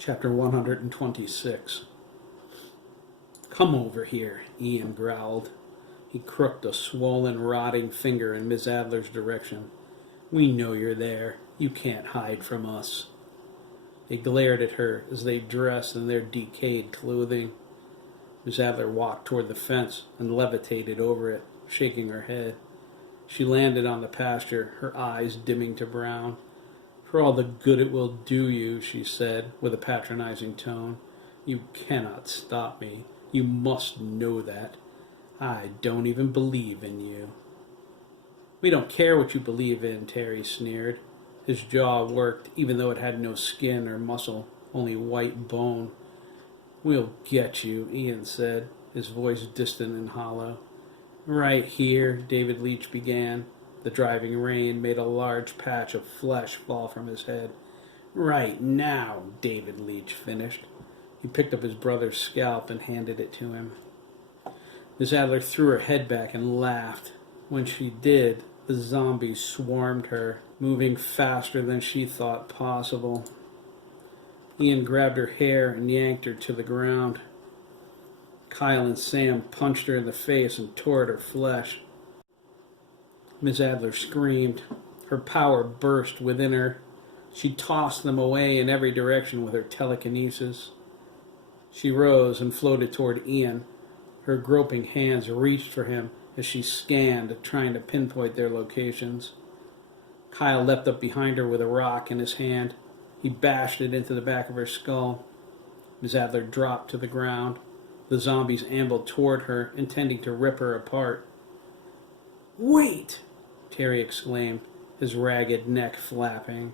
Chapter 126. "Come over here," Ian growled. He crooked a swollen, rotting finger in Miss Adler's direction. "We know you're there. You can't hide from us." They glared at her as they dressed in their decayed clothing. Miss Adler walked toward the fence and levitated over it, shaking her head. She landed on the pasture, her eyes dimming to brown. "For all the good it will do you," she said, with a patronizing tone. "You cannot stop me. You must know that. I don't even believe in you." "We don't care what you believe in," Terry sneered. His jaw worked, even though it had no skin or muscle, only white bone. "We'll get you," Ian said, his voice distant and hollow. "Right here," David Leach began. The driving rain made a large patch of flesh fall from his head. "Right now," David Leach finished. He picked up his brother's scalp and handed it to him. Miss Adler threw her head back and laughed. When she did, the zombies swarmed her, moving faster than she thought possible. Ian grabbed her hair and yanked her to the ground. Kyle and Sam punched her in the face and tore at her flesh. Miss Adler screamed. Her power burst within her. She tossed them away in every direction with her telekinesis. She rose and floated toward Ian. Her groping hands reached for him as she scanned, trying to pinpoint their locations. Kyle leapt up behind her with a rock in his hand. He bashed it into the back of her skull. Miss Adler dropped to the ground. The zombies ambled toward her, intending to rip her apart. "Wait!" Terry exclaimed, his ragged neck flapping.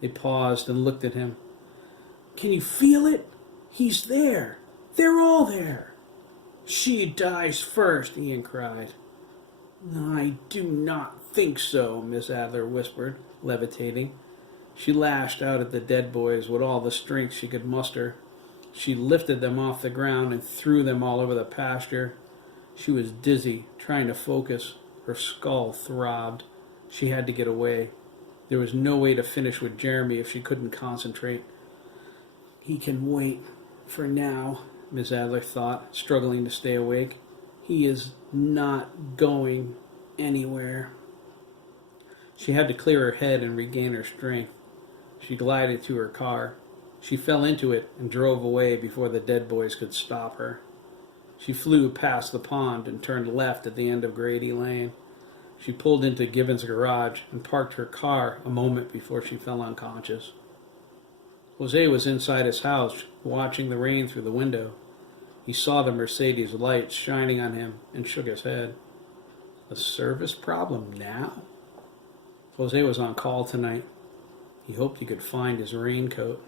They paused and looked at him. "Can you feel it? He's there. They're all there." "She dies first," Ian cried. "I do not think so," Miss Adler whispered, levitating. She lashed out at the dead boys with all the strength she could muster. She lifted them off the ground and threw them all over the pasture. She was dizzy, trying to focus. Her skull throbbed. She had to get away. There was no way to finish with Jeremy if she couldn't concentrate. "He can wait, for now," Miss Adler thought, struggling to stay awake. "He is not going anywhere." She had to clear her head and regain her strength. She glided to her car. She fell into it and drove away before the dead boys could stop her. She flew past the pond and turned left at the end of Grady Lane. She pulled into Gibbons' garage and parked her car a moment before she fell unconscious. Jose was inside his house, watching the rain through the window. He saw the Mercedes lights shining on him and shook his head. A service problem now? Jose was on call tonight. He hoped he could find his raincoat.